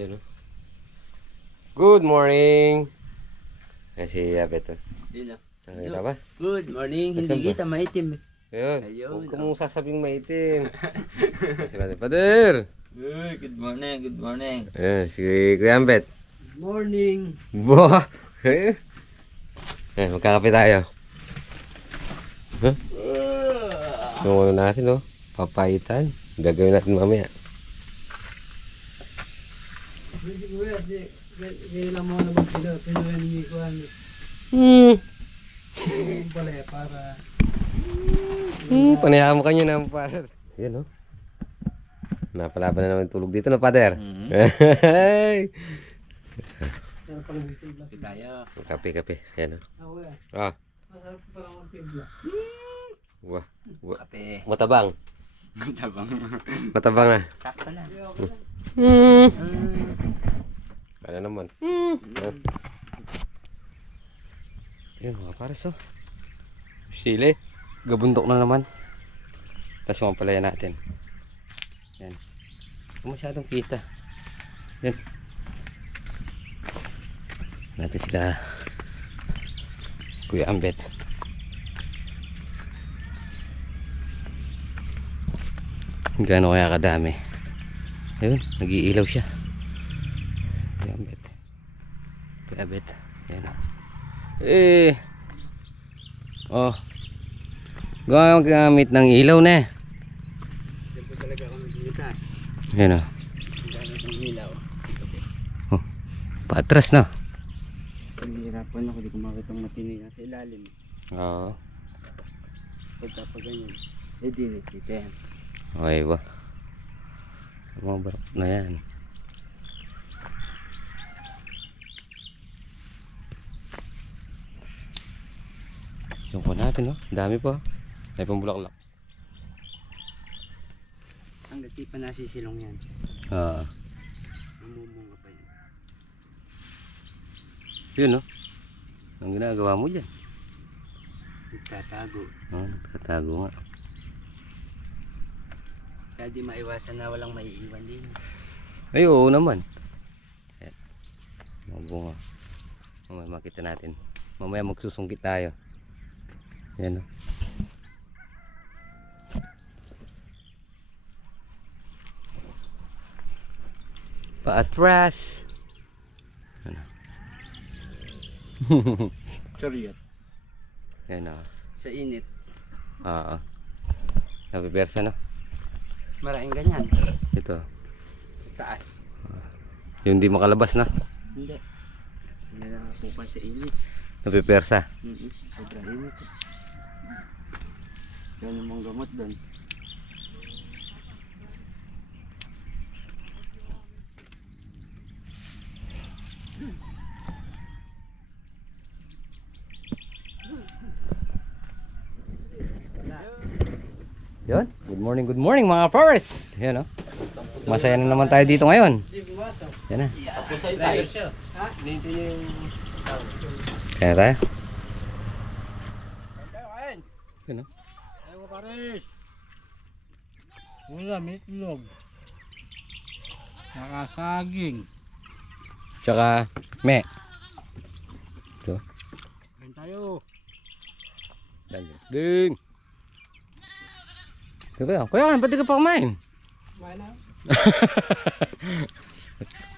Yan, oh. Good morning. Kasi Abet. Yun oh. Nakita ba? Good morning. Asan Hindi ba? kita maitim. Ayun. Ayun, Huwag ko mong sasabing maitim. Kasi natin, Pader. Good morning. Good morning. Ayun, si Kuya Ambet. Good morning. Boah! Ayun, magkakape tayo. Huh? Yung ano natin, oh. Papaitan. Gagawin natin mamaya. Hindi lang mo na magpilo. Pinuhin ko ano. Pala para... Panayaan mo kanyo na, Pader. Yan, oh. Napalaban na naman tulog dito, no, Pader? Kape tayo. Kape. Yan, oh. Wala. Ah. Masarap pa lang magpibla. Wah. Kape. Matabang. Tabang. Matabang na. Sakto lang. Kaya naman. Yan, mga pares, oh. Sili. Gabundok na naman. Tapos yung palaya natin. Yan. Hindi masyadong kita. Yan. Natin sila Kuya Ambet. Gano'n kaya kadami. Ayun, nag-iilaw siya. Kuya Ambet. Kuya Ambet. Yan. Oh. Gamit ng ilaw na. Diyan po talaga ako nagbutas. Yan, oh. Gamit ng ilaw. Oh. Patras na. Paghihirapan ako. Di ko makita ang matini nasa ilalim. Oo. Pagka pa ganyan. Eh di nakita yan. Okay ba? Mga barok na yan. Yung po natin, oh. Dami pa. May pambulaklak. Hanggang di pa nasisilong yan. Ah. Namumunga pa yan. Yun, oh. Ang ginagawa mo dyan. Nagtatago. Oh, nagtatago nga. Kaya di maiwasan na walang maiiwan din. Ay, oo naman. Ayan. Mga bunga. Mamaya makita natin. Mamaya magsusungkit tayo. Ayan, oh. Paatras. Ano? Sorry yan. Ayan, oh. Sa init. Oo. Nabibersa, no? Maraming ganyan. Ito. Sa taas. Yung di makalabas, na. Hindi. Hindi lang ako pa sa init. Nabibersa. Sobrang init. Yan namang gamot doon. Yun. Good morning mga pars. Yan, oh. Masaya na naman tayo dito ngayon. Yan na. Kaya tayo. Yan, oh. Ayaw pares. Wala, meatloaf. Saka saging. Tsaka me. Ito. Kain tayo. Ding. Kuya, ba't di ka pa kumain? Kumain na.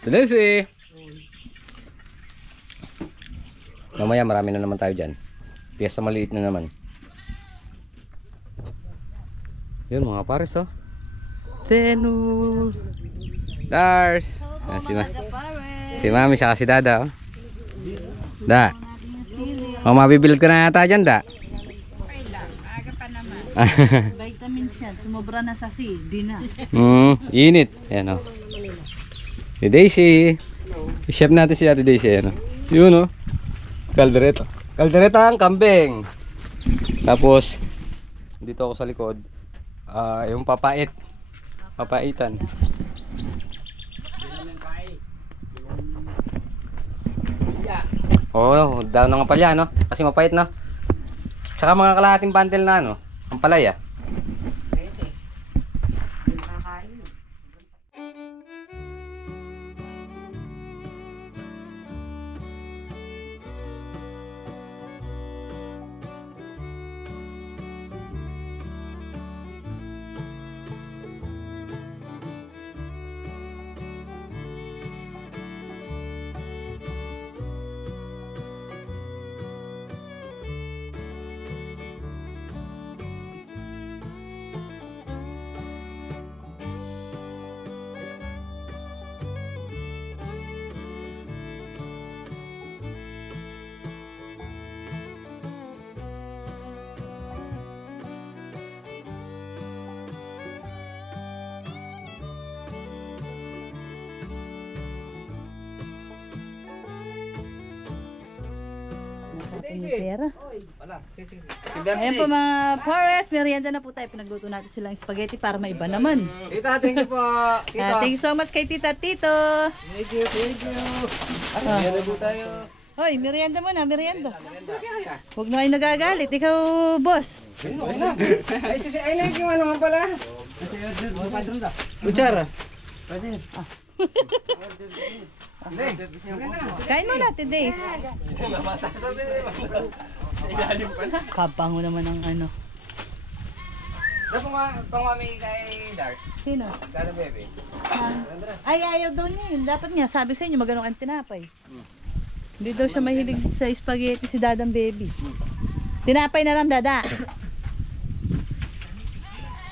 Delisi. Mamaya marami na naman tayo dyan. Piyesta maliit na naman. Yun mga pares, oh. Tenu. Dars. Si Mami saka si Dada, oh. Da. Oh, mabibilad ka na yata dyan, Da. Vitamin siya, sumobra na sa C, di na. Init. Ayan, oh. Si Daisy. I-chef natin si Ate Daisy, ayan, oh. Yun, oh. Kaldereta. Kaldereta ang kambing. Tapos dito ako sa likod. Yung papait. Papaitan. Oh, daw ng palya, no? Kasi mapait, no? Tsaka mga kalahating bundle na, no? Ang palaya. may pera. Wala. Ayan po mga forest, merienda na po tayo. Pinagluto natin silang spaghetti para may iba naman. Tita, thank you po. Thank you so much kay Tita Tito. Thank you. Merienda po tayo. Hoy, merienda mo na, merienda. Huwag na kayo nagagalit. Ikaw, boss. Ay, nakikiwan naman pala. Kutsara. Kain mo natin, Dave. Kabango naman ang ano. Dapat pangmami kay Dark. Sino? Dada baby. Ay, ayaw daw niya yun. Dapat nga, sabi sa inyo, magano'ng ang tinapay. Hindi daw siya mahilig sa spaghetti si Dadang Baby. Tinapay na lang, Dada.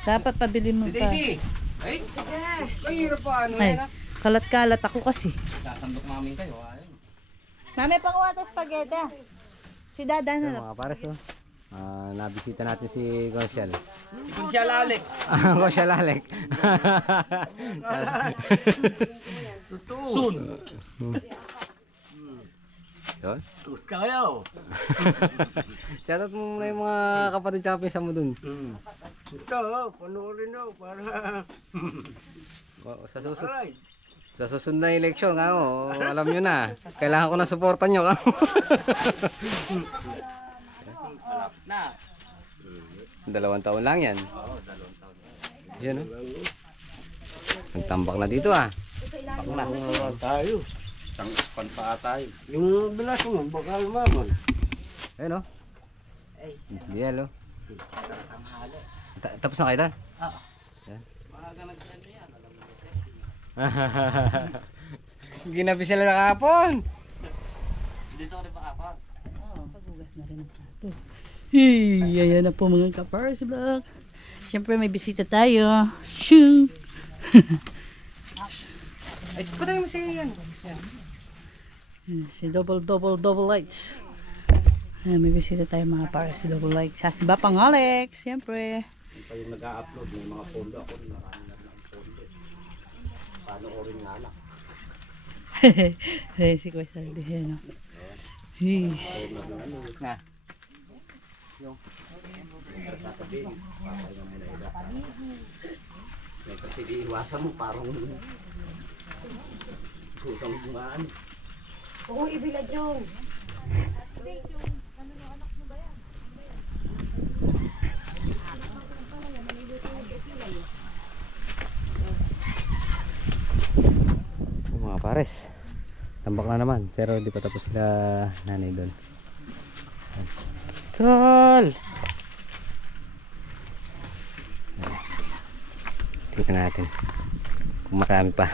Dapat pabili mo pa. Daisy! Ay, kahirap pa ano Ay, yan. kalat-kalat ako kasi. Sasandok namin kayo. Mami, pakuha tayo spaghetti. Si Dada na lang. Mga pares oh. Nabisita natin si Consial. Si Kunsyal Alex. Consial Alec. Soon. Yun. Tayo. Shoutout mo muna yung mga kapatid tsaka pinsan mo dun. Ito, panoorin daw para... Sa susunod. Sa susunod na eleksyon, alam nyo na. Kailangan ko na suportan nyo. Na. 2 taon lang yan. Yan o. Nagtambak na dito Tayo. Isang span pa tayo. Yung bilas mo, baka lumaman. Ayun o. Hindi yan o. Tapos na kayo dan? Oo. Yan. Ginabi sila na kahapon. Dito ko rin makapag. Oo, pagugas na rin ang plato. Hey, ayan na po mga kapars vlog. Siyempre may bisita tayo. Shoo! Ay, sipatay mo siya yan. Si double lights. Ayan, may bisita tayo mga kapars. Si double lights. Si Bapang Alex, siyempre. Pa yung nag-a-upload, may mga pondo ako. Marami na ng pondo. Paano ko rin nga lang. Hey, si Kuya Saldi. Ayan o. Hey. Na. Sasabihin, papay mo muna ilasan. Kasi iiwasan mo parang susang bungaan. Oo, ibilad yun. Mga pares. Tambak na naman. Pero di pa tapos na nanay doon. Tol! Tingnan natin kung marami pa.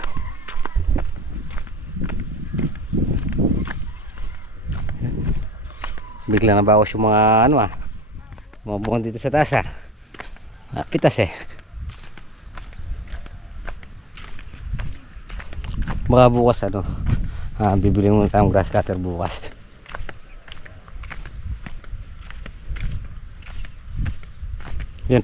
Bigla na bawas yung mga mga bunga dito sa taas pitas baka bukas bibili muna tayong grass cutter bukas. Yan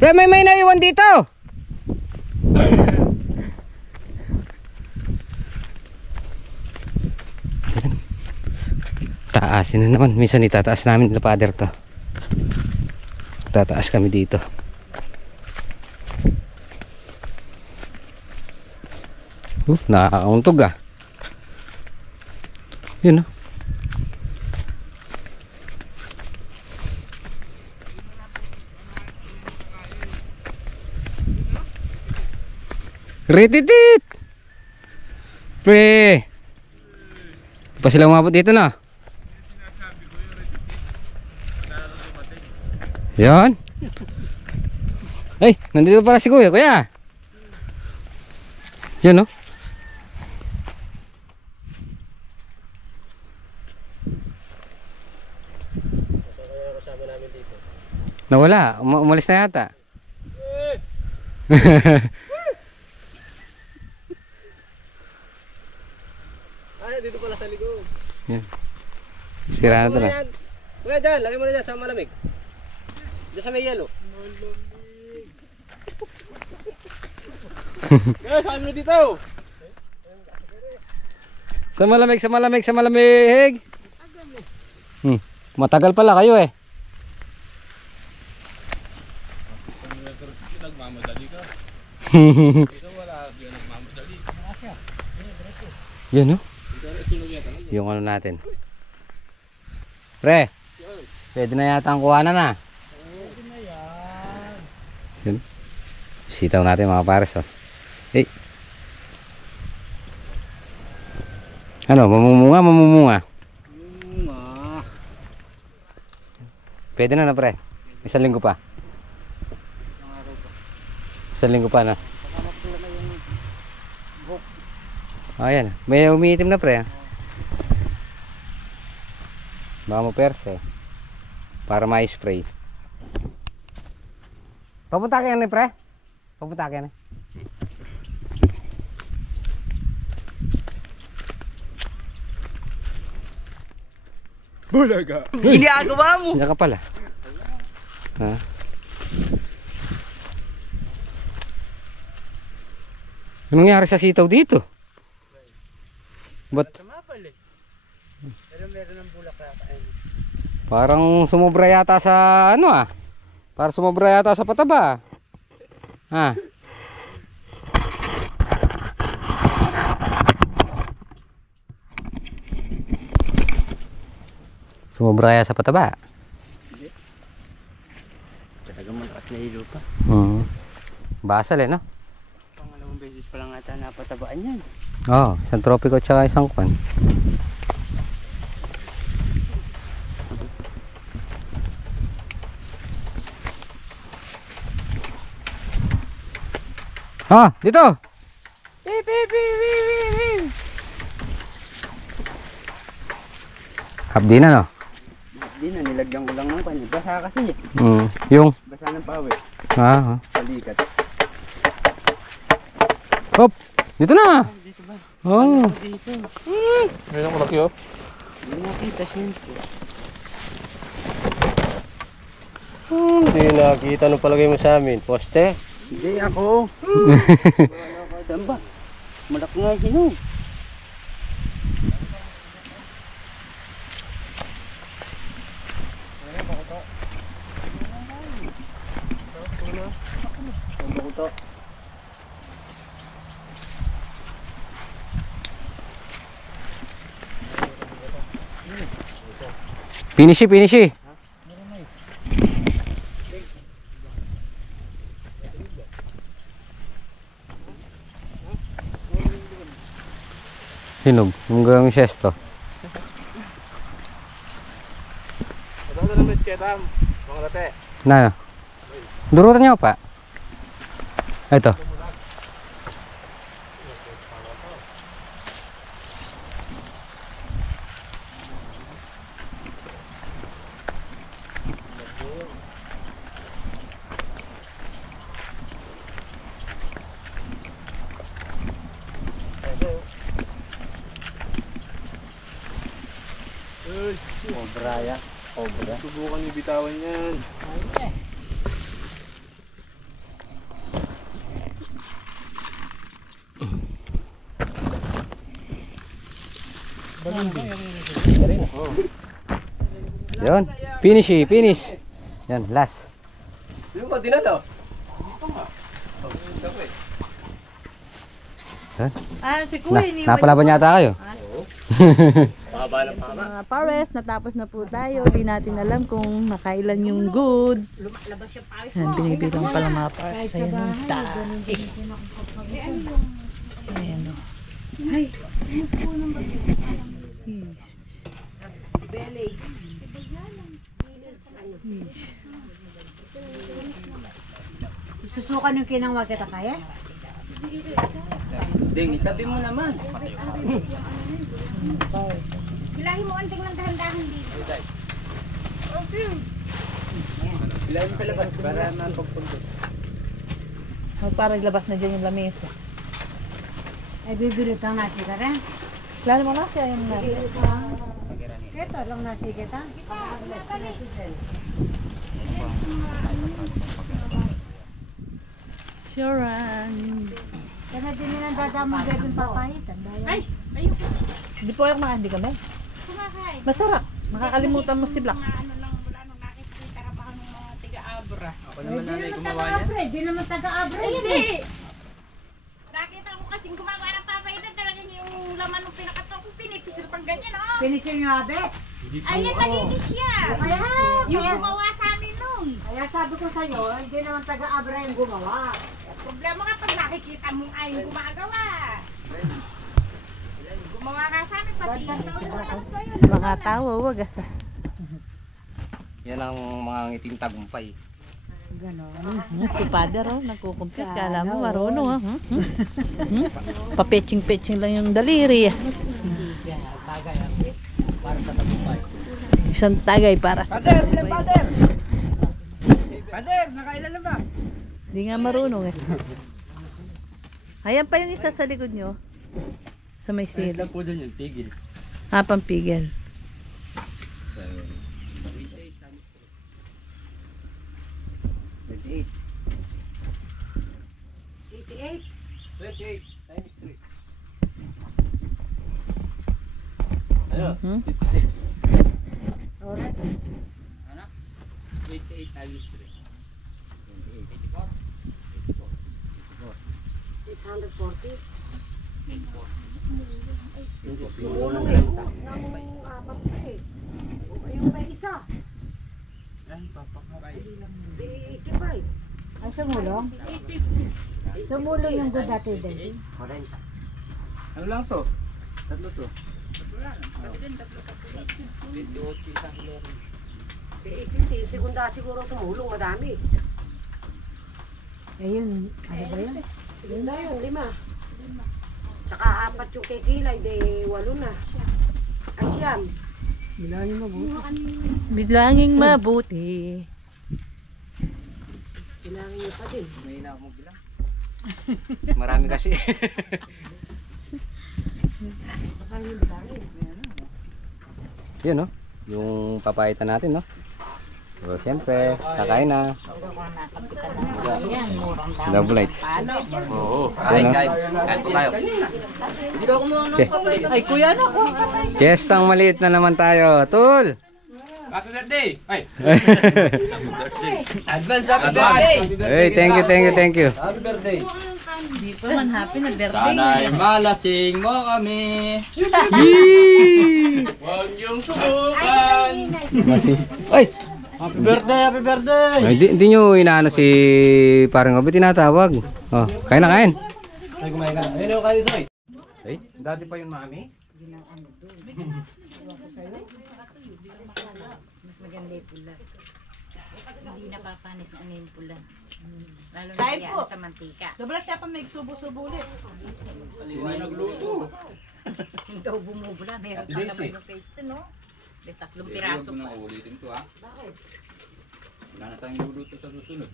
Pre, may naiwan dito. Taasin na naman. Minsan itataas namin na father to. Tataas kami dito. Nakakauntog Yun Rititit! Pre! Pa sila umabot dito na? Yan. Ay, nandito pala si Kuya. Kuya! Yan Nawala. Umalis na yata. Dito pala sa likod. Yan. Sira na ito na. Kuya dyan, lagay mo na dyan sa malamig. Dyan sa may yelo. Guys, sa amin dito. Sa malamig, sa malamig, sa malamig. Matagal pala kayo eh. Nagmamadali ka. Dito wala, di ka nagmamadali. Yun no? Yung ano natin. Pre, pwede na yata ang kuhanan na. Pwede na yan. Yun. Sitaw natin mga pares oh. Eh. Ano, mamumunga, mamumunga. Pwede na pre. Isang linggo pa. Isang linggo pa na. Ayan, may umiitim na pre. Baka mo perse. Para ma-spray. Papunta ka yan pre. Papunta ka yan. Bulaga. Ginagawa mo. Diyan ka pala. Ha? Anong nangyari sa sitaw dito? Ba't? Pero meron ng bulaklak. Parang sumobra yata sa ano ah. Parang sumobra yata sa pataba. Ha? Sumobra yata sa pataba. Talagang malakas na hilo pa. Basal eh no? Pangalawang beses pa lang ata napatabaan yan. Oo, isang tropiko tsaka isang kwan. Ha, dito. Habdi na no? Hindi na, nilagyan ko lang ng pan. Basa kasi eh. Yung Basa ng pawis. Palikat. Hop, dito na. Dito ba? Oh. Dito. Meron ako laki oh. Hindi nakita siyempre. Hindi nakita nung palagay mo sa amin. Poste? Hindi ako. Saan ba? Malaki nga hinog. Finish, finish. Hinog, yung gawing sesto. Ito na naman ketam. Mga late. Na. Durutan niyo pa. Ito. Cobra ya. Cobra. Subukan niyo bitawan yan. Yun. Finish, finish. Yan, last. Yung ko dinalo. Ah, si Kuya, iniwan Napalaban yata kayo. Pahaba na pahaba. Mga pares, natapos na po tayo. Di natin alam kung nakailan yung good. Yan, binibilang pala mga pares. Ayan ang tae. Ayan o. Susukan yung kinangwa kita kaya? Ding, itabi mo naman. Bilahin mo anting ng dahan-dahan dito. Bilay mo sa labas para mapagpagpag. Para ilabas na dyan yung lamesa. Ay, bibirito natin ka rin. Lalo mo na siya yung natin. Ito lang natin kita. Sure. Kaya din nila dadamang bebeng papahitan. Ay! Ayun. Hindi po yung hindi kami. Kumakain. Masarap. Makakalimutan mo si Black. Ano lang, wala nang nakikita ka pa ng mga tiga-abra. Ako naman nanay gumawa niya. Di naman taga-abra yun Hindi! eh. Nakita ko kasing gumagawa ng papaitan talaga yung laman ng pinakatok. Pinipisil pang ganyan, oh. Pinisil nyo abe. Ayan, naginis siya. Kaya, Yung kaya, gumawa sa amin nun. kaya sabi ko sa'yo, hindi naman taga-abra yung gumawa. Problema ka pag nakikita mo ay gumagawa. Gumawa ka sa amin, pati yung Mga tao, wagas na. Yan ang mga ngiting tagumpay. Si Father, oh, nagkukumpit. Kala mo, marunong, ha? Papetching-petching lang yung daliri, ah. Isang tagay para sa... Father, ilan father? Father, nakailan na ba? Hindi nga marunong, eh. Ayan pa yung isa sa likod nyo. Sa may silo. po dun yung tigil. Ah, pampigil. 28. 88. 28 times 3. Ano? Hmm? 56. Alright. Ano? 28 times 3. 640. Yung may isa. 85. Ay, sumulong? Sumulong yung good dati din. Ano lang to? Tatlo to. 28 isang kilo. 80, segunda siguro sumulong, madami. Ayun, ano ba yun? Segunda yun, 5. Tsaka 4 yung kikilay, de 8 na. Ay siyam. Bilangin mo buti. Bilanging mabuti. Bilangin niyo pa din. May na ako magbilang. Marami kasi. Baka yung bilangin. Yun, no? Yung papaitan natin, no? So, siyempre, kakain na. Double lights. Oo. Kain, kain. Kain po tayo. Ay, kuya na ako. Chestang maliit na naman tayo. Tul! Happy birthday! Ay! Advance happy birthday! Hey, thank you. Happy birthday! Hindi pa man happy na birthday. Sana'y malasing mo kami. Huwag niyong subukan. Ay! Happy birthday! Happy birthday! Ay, di nyo inaano si parang Obi tinatawag. Oh, kain na kain. Ay, kumain ka na. Ayun yung kain soy. Ay, dati pa yun, mami. Mas maganda yung pula. Hindi napapanis na ano yung pula. Lalo na Kain yan po. sa mantika. Doblas ka pa may subo-subo ulit. Hindi nagluto. Yung daw bumubula, meron pa naman yung paste, no? May 3 piraso pa. Ulitin to ha. Bakit? Wala na tayong luluto sa susunod.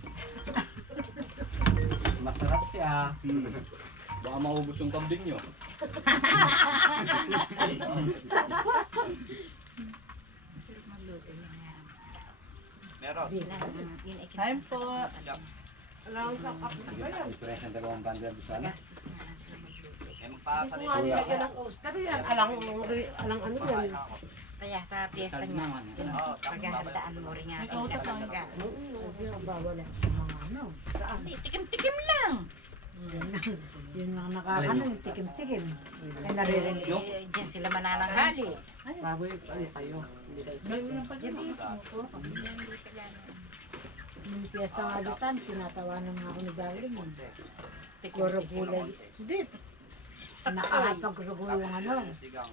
Masarap siya. Baka maubos yung kambing nyo. Masarap magluto yung mga Meron. yun ay Time po. Press ng 2 bundle sa ano? gastos nga sila magluto. Eh, magpapalit. Kaya sa piyesta niya, paghahandaan mo rin nga ang kasangga. Hindi, tikim-tikim lang. Yun lang nakakano, yung tikim-tikim. Ay naririnig. Diyan sila manananghali. Baboy, ano kayo? Yung piyesta ng alisan, tinatawanan nga ako ni Darwin. Puro kulay. Hindi. Nakakapagrugo yung ano.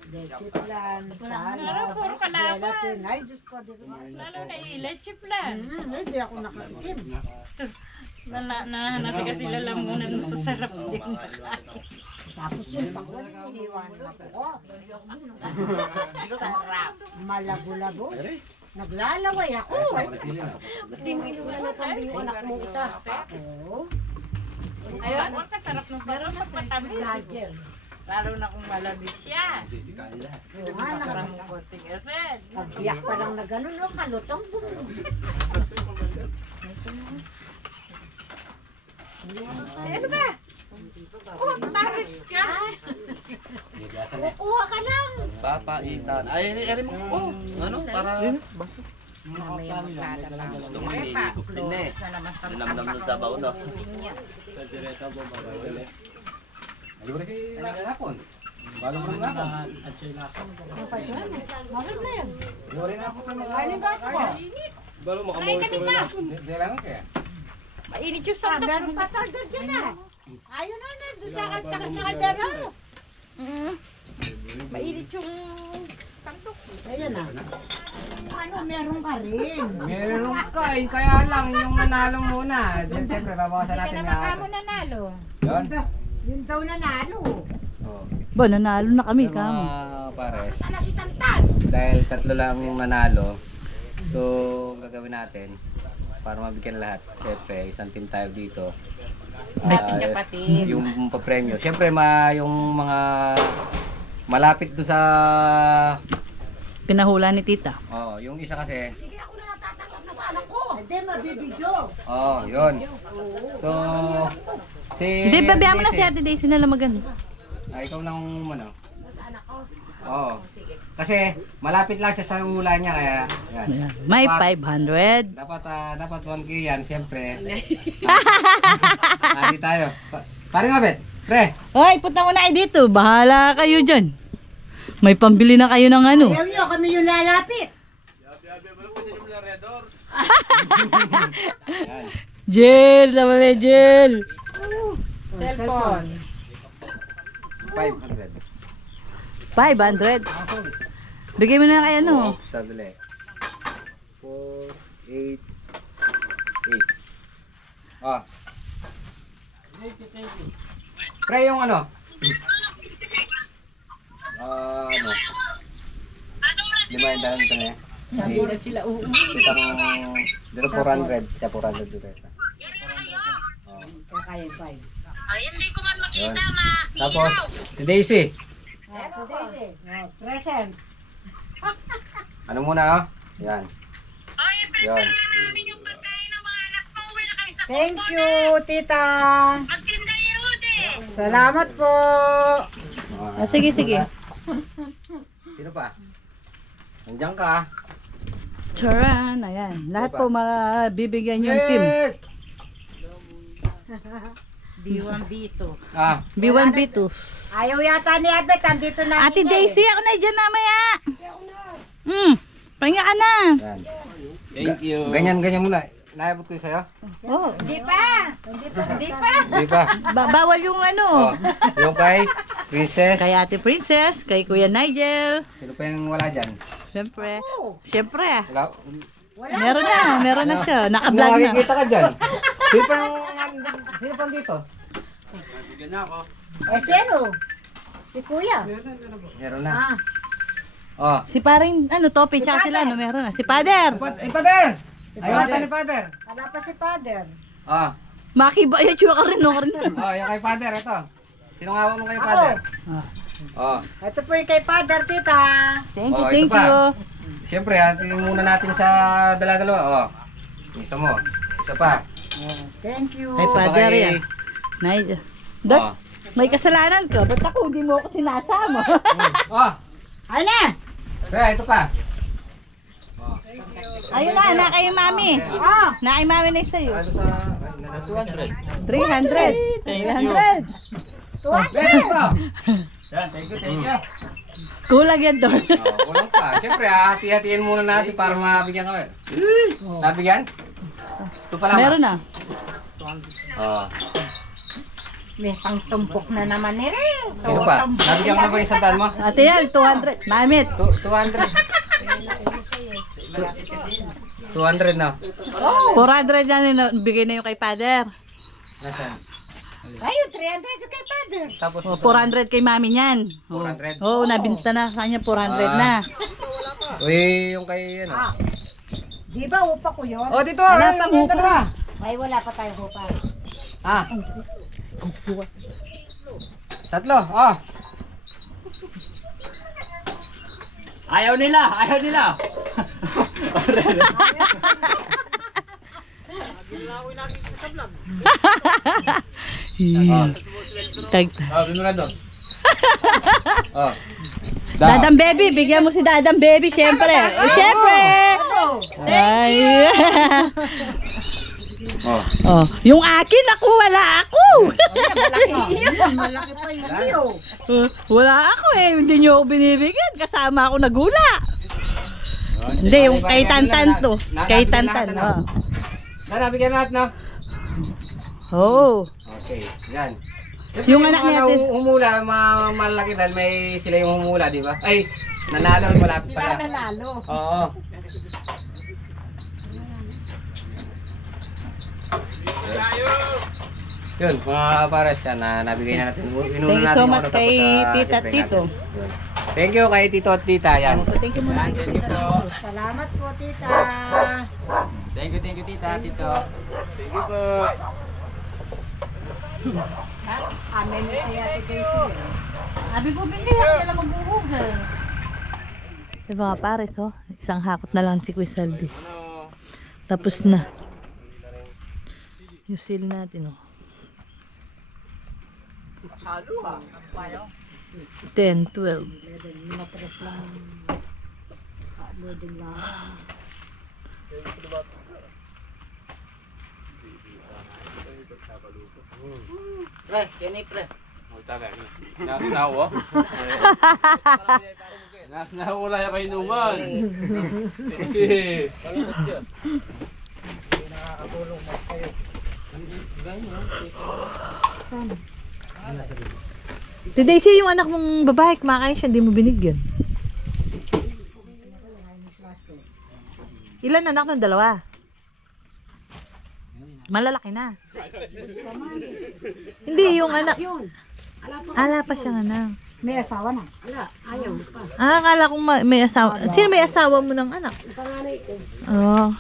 Lechiplan, salad, puro kalaban. gelatin. Ay, Diyos ko. Diyos ko. Lalo na ileche plan. Hindi ako nakatikim. Nahanap kasi lalamunan mo sa sarap din. Tapos yung pakuan, iniiwanan ako ko. Sarap. Malabo-labo. Naglalaway ako. Ba't di mo inulan ng kambing yung anak mo isa? Oo. Ayun, ang kasarap ng pero matamis. Gajer. Lalo na kung malamig siya. Oo nga, Parang konting asin. pagbiyak pa lang na gano'n, no? Kalutong. Ay, ano ba? Oh, Paris ka. Kukuha ka lang. Papaitan. Ay mo. Oh, ano? Para... Mamaya maglalaba. Gusto mo hinihigop din eh. Dinamdam nun sa baon, no? Ano ba kayo hapon? Bago mo ng hapon. Bakit na yan? Ano ba ito? Balo makamoy ko rin. Di lang kaya. Mainit yung sandok. Meron pa tarder dyan na. Ayun na na, doon sa kaldero. Mainit yung sandok. Ayun na. Ano, meron ka rin. Meron ka eh, kaya lang yung nanalo muna. Diyan siyempre, babawasan natin nga. nanalo. Yun. Yun daw nanalo. Oh. Ba, nanalo na kami, Yung kamo. mga pares. Ano si Tantan? Dahil tatlo lang yung nanalo. So, gagawin natin para mabigyan lahat. Siyempre, isang team tayo dito. Dating kapatid. Yung papremyo. Siyempre, yung mga malapit doon sa... Pinahula ni tita. Oh, yung isa kasi... Sige, ako na natatanggap na sa anak ko. Hindi, mabibidyo. Oh, yun. So, si... Hindi, babayaan mo na Daisy. si Ate Daisy na lang magano. Ikaw nang ano? Oo. Kasi malapit lang siya sa hula niya kaya yan. Ayan. May 500. Dapat 1K yan, siyempre. Hindi tayo. Pare nga, Bet. Pre. Hoy, punta muna kayo dito. Bahala kayo dyan. May pambili na kayo ng ano. Ayaw nyo, kami yung lalapit. Yan. Jel, sama may Jel. Cellphone. 500. 500. Bigay mo na kay ano. Oops, sadali. 4, 8, 8. Ah. Pre, yung ano? Ano? Lima yung dalang ito na yan. Sabi na sila dito 400. Siya 400 dito. Kakayan pa yun. Yun. Tapos, si Daisy. Present. Ano muna, oh? Yan. Yan. Thank you, tita. Salamat po. Ah, sige, sige. Sino pa? Nandiyan ka. Charan, ayan. Lahat po mabibigyan yung team. B1 B2. Ah, B1, B2. Ayaw yata ni Abet, andito na. Ate Daisy, ako na dyan mamaya. Pahinga ka na. yan. Thank you. Ganyan muna. Naabot ko sa'yo? Oh, Di pa. Di pa. Di ba? bawal yung Oh, ano. yung kay Princess. Kay Ate Princess, kay Kuya Nigel. Sino pa yung wala dyan? Siyempre. Siyempre. Wala? Meron na siya. Naka-vlog na. Nakikita ka dyan. Sino pa dito? Sino? Si kuya. Meron na. Oh. Si paring Topi, tsaka sila, meron na. Si Pader. Father! Ayun ni Father. Wala pa si father. Oh. Makiba yung tsura ka rin, no? Oh, yung kay Father, ito. Sino nga mo kay Father? Oh. Ito po yung kay father, tita. Thank you, Oh, ito thank pa. you. Siyempre, hatiin muna natin sa dala-dalawa. Oh. Isa mo. Isa pa. Thank you. Kay Isa pa Pader kay... yan. Nigel. Dot, Oh. may kasalanan ka. Ba't ako hindi mo ako sinasama? Oh. Ano na? Kaya, ito pa. Ayun na kay mami. Oh, Na kay mami na sa'yo. Ano sa... 300. 300. Ito! Kulang yan doon. Oh, kulang pa. Siyempre, hati-hatiin muna natin para mabigyan kami. Nabigyan? Ito pala. Meron na. Oh. May pangtumpok na naman ni Rin. Sino pa? Nabigyan mo na ba yung sandaan mo? Ate yan, 200. Mamit. 200. 200 na. 400 yan, bigay na yung kay Father. Nasaan? ayun, 300 yung kay father. Tapos O, 400 kay mami niyan. 400. Oo, nabinta na sa kanya, 400 na. Uy, yung kay ano. Di ba upa ko yun? Oh, dito. Wala ay, pang yung upa. dalawa. Ay, wala pa tayong upa. Ah. Tatlo. Oh. Ayaw nila. Oh. Sinurados. Oh. Dadang baby, bigyan mo si Dadang baby, syempre. Syempre! Ay. Oh, yung akin, ako, wala ako. Malaki pa yung iyo. Wala ako eh, hindi nyo ako binibigyan. Kasama ako nagula. Hindi, yung kay Tantan to. Kay Tantan, oh. Nabigyan natin na. Oo. Okay, yan. Yung anak natin. Humula, malaki dahil may sila yung humula, di ba? Ay, nanalo, malapit pala. Nanalo. Oo. Yun, mga pares yan na nabigay na natin. Thank you so much kay Tita at Tito. Thank you kay Tito at Tita. Yan. Thank you muna. Salamat po, tita. Thank you Tita, Tito. Thank you po. Amen si Ate Daisy. Sabi ko, binigyan ka lang magbuhugan. Yung mga pares, oh. Isang hakot na lang si Kuya Saldi. Tapos na. Yung seal natin, oh. 10, 12. Matras lang. Pwedeng lang. Pre, kini pre. Nasnaw, oh. Nasnaw wala yung kainuman. Kasi... Si Daisy, yung anak mong babae, kumakain siya, hindi mo binigyan. Ilan anak ng dalawa? Malalaki na. Hindi, yung anak. Ala pa siyang anak. May asawa na. Wala, ayaw pa. Ah, akala kong may asawa. Sino may asawa mo ng anak? Ang panganay ko. Oh.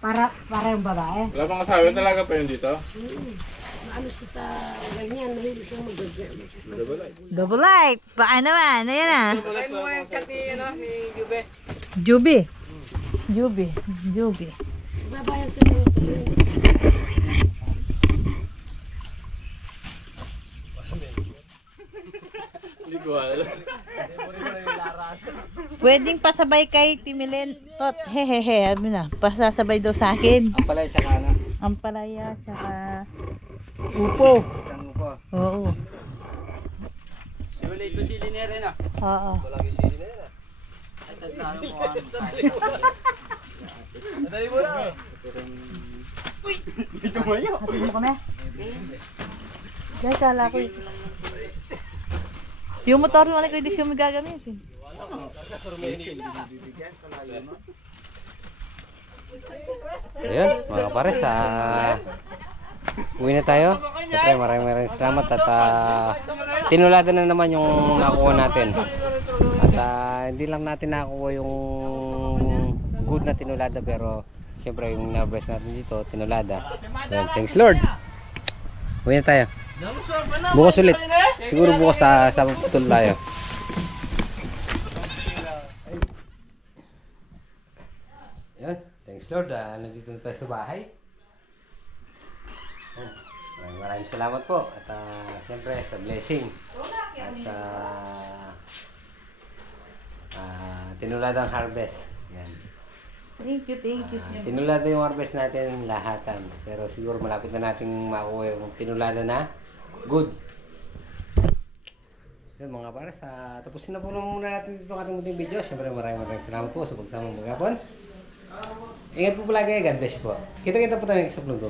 Para yung babae. Wala pang asawa talaga pa yun dito? Ano siya sa ganyan, mahilig siyang magagyan. Double light. Baka naman. Ayan na. Kain mo yung chat ni, ni Jube. Juby. Juby. Juby. Babayan sila yung tuloy. Hindi ko alam. Pwedeng pasabay kay Timilen. Tot. Hehehe. Sabi na. Pasasabay daw sa akin. Ang pala sa kana. Ang palaya. Saka upo. Isang mo po. Oo. Wala ito sili na rin ah. Oo. Ay, tandaan mo ang Madali mo lang. Hatid mo kami. Guys, kala ko yung motor lang ko hindi siya magagamitin. Ayun, mga pares, uwi na tayo. Siyempre, maraming salamat at tinulada na naman yung nakuha natin. At hindi lang natin nakuha yung good na tinulada, pero siyempre yung na-bless natin dito, tinulada. Well, thanks Lord. Uwi na tayo. Bukas ulit. Siguro bukas sa putul tayo. Yan, thanks Lord. Nandito na tayo sa bahay. Maraming salamat po. At siyempre sa blessing. At sa tinuladang harvest. Yan. Thank you, thank you. Tinulada yung harvest natin lahatan. Pero siguro malapit na nating makuha yung tinulada na good. Yun mga pares, tapusin na po muna natin dito ang ating munting video. Siyempre maraming salamat po sa pagsama maghapon. Ingat po palagi, God bless po. Kita-kita po tayo sa vlog ko.